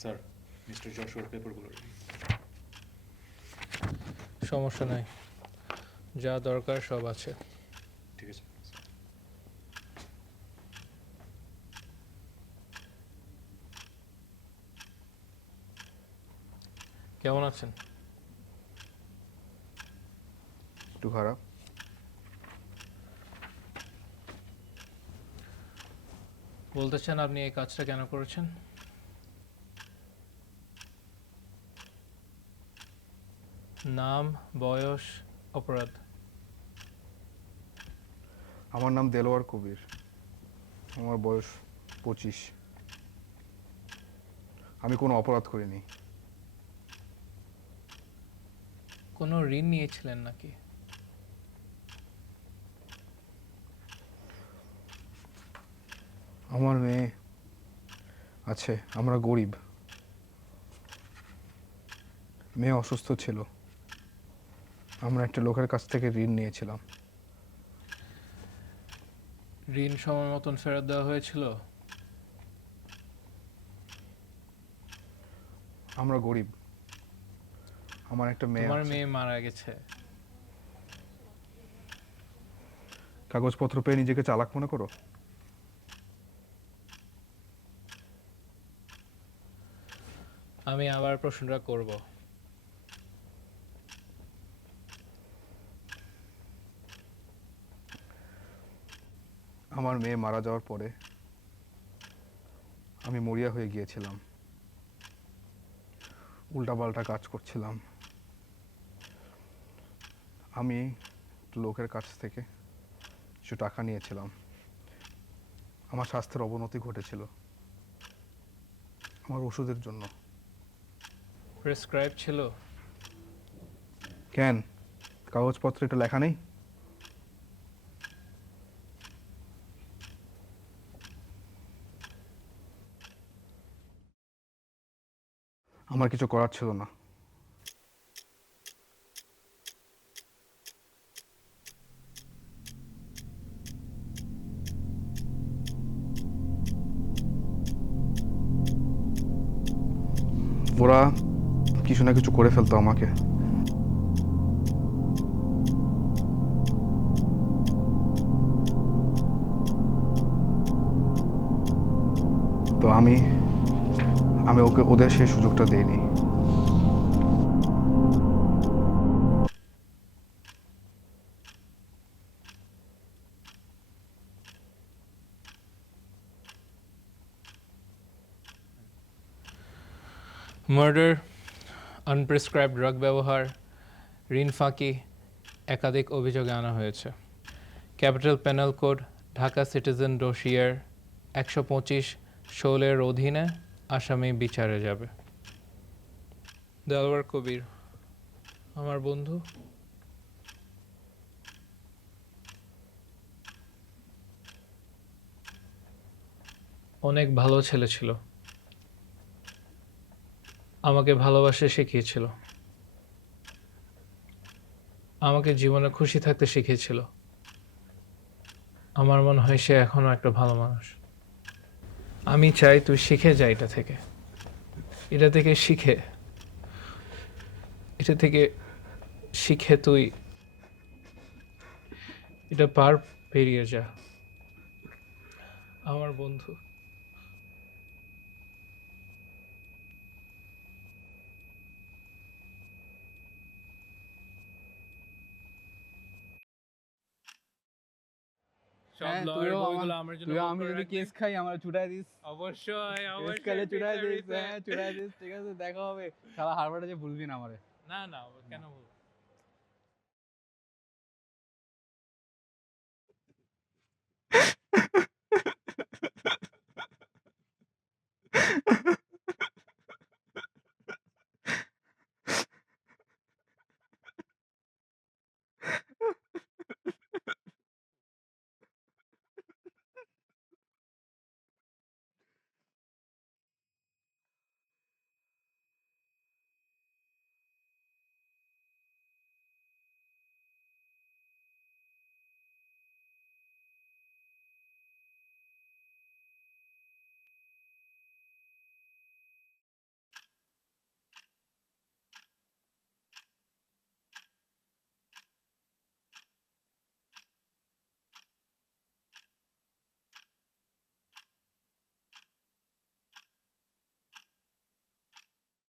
Sir, mister Jessore পেপারগুলো ready. সমস্যা নাই, যা দরকার সব আছে। ঠিক আছে স্যার। কেমন আছেন? একটু খারাপ। বলতে চান আপনি এই কাজটা কেন করেছেন? নাম, বয়স, অপরাধ। আমার নাম দেলোয়ার কবির, আমার বয়স 25। আমি কোনো অপরাধ করিনি। কোনো ঋণ নিয়েছিলেন নাকি? আমার মেয়ে আছে, আমরা গরিব। মেয়ে অসুস্থ ছিল, আমরা একটা লোকের কাছ থেকে ঋণ নিয়েছিলাম। ঋণ সময় মতন ফেরত দেওয়া হয়েছিল? আমরা গরিব, আমার একটা মেয়ে তোমার আছে। মেয়ে মারা গেছে। কাগজপত্র পেয়ে নিজেকে চালাক মনে করো? আমি আবার প্রশ্নটা করব। আমার মেয়ে মারা যাওয়ার পরে আমি মরিয়া হয়ে গিয়েছিলাম, উল্টাপাল্টা কাজ করছিলাম। আমি লোকের কাছ থেকে কিছু টাকা নিয়েছিলাম। আমার স্বাস্থ্যের অবনতি ঘটেছিল আমার ওষুধের জন্য। প্রেসক্রাইব ছিল? কেন, কাগজপত্রে এটা লেখা নেই? আমার কিছু করার ছিল না। ওরা কিছু না কিছু করে ফেলতো আমাকে। তো আমি ওদের সেই সুযোগটা দেইনি। মার্ডার, আনপ্রেসক্রাইব ড্রাগ ব্যবহার, ঋণ ফাঁকি একাধিক অভিযোগে আনা হয়েছে। Capital penal code, Dhaka citizen ডোসিয়ার 125(16) অধীনে আসামি বিচারে যাবে। দেলোয়ার কবির আমার বন্ধু। অনেক ভালো ছেলে ছিল, আমাকে ভালোবাসতে শিখিয়েছিল, আমাকে জীবনে খুশি থাকতে শিখিয়েছিল। আমার মনে হয় সে এখনো একটা ভালো মানুষ। আমি চাই তুই শিখে যা এটা থেকে শিখে, এটা থেকে শিখে তুই এটা পার পেরিয়ে যা আমার বন্ধু। সব হ্যাঁ, লয়ার বইগুলো আমার জন্য তুইও বুক আমি করে যদি রাখবি। কেস খাই আমার ছুটাই দিস। অবশ্যই কেস অবশ্যই খাইলে ছুটাই picture দিস, with হ্যাঁ ছুটাই দিস, ঠিক আছে দেখা হবে। শালা হারবারটা যে ভুলবি না আমারে। না না কেন বলবো?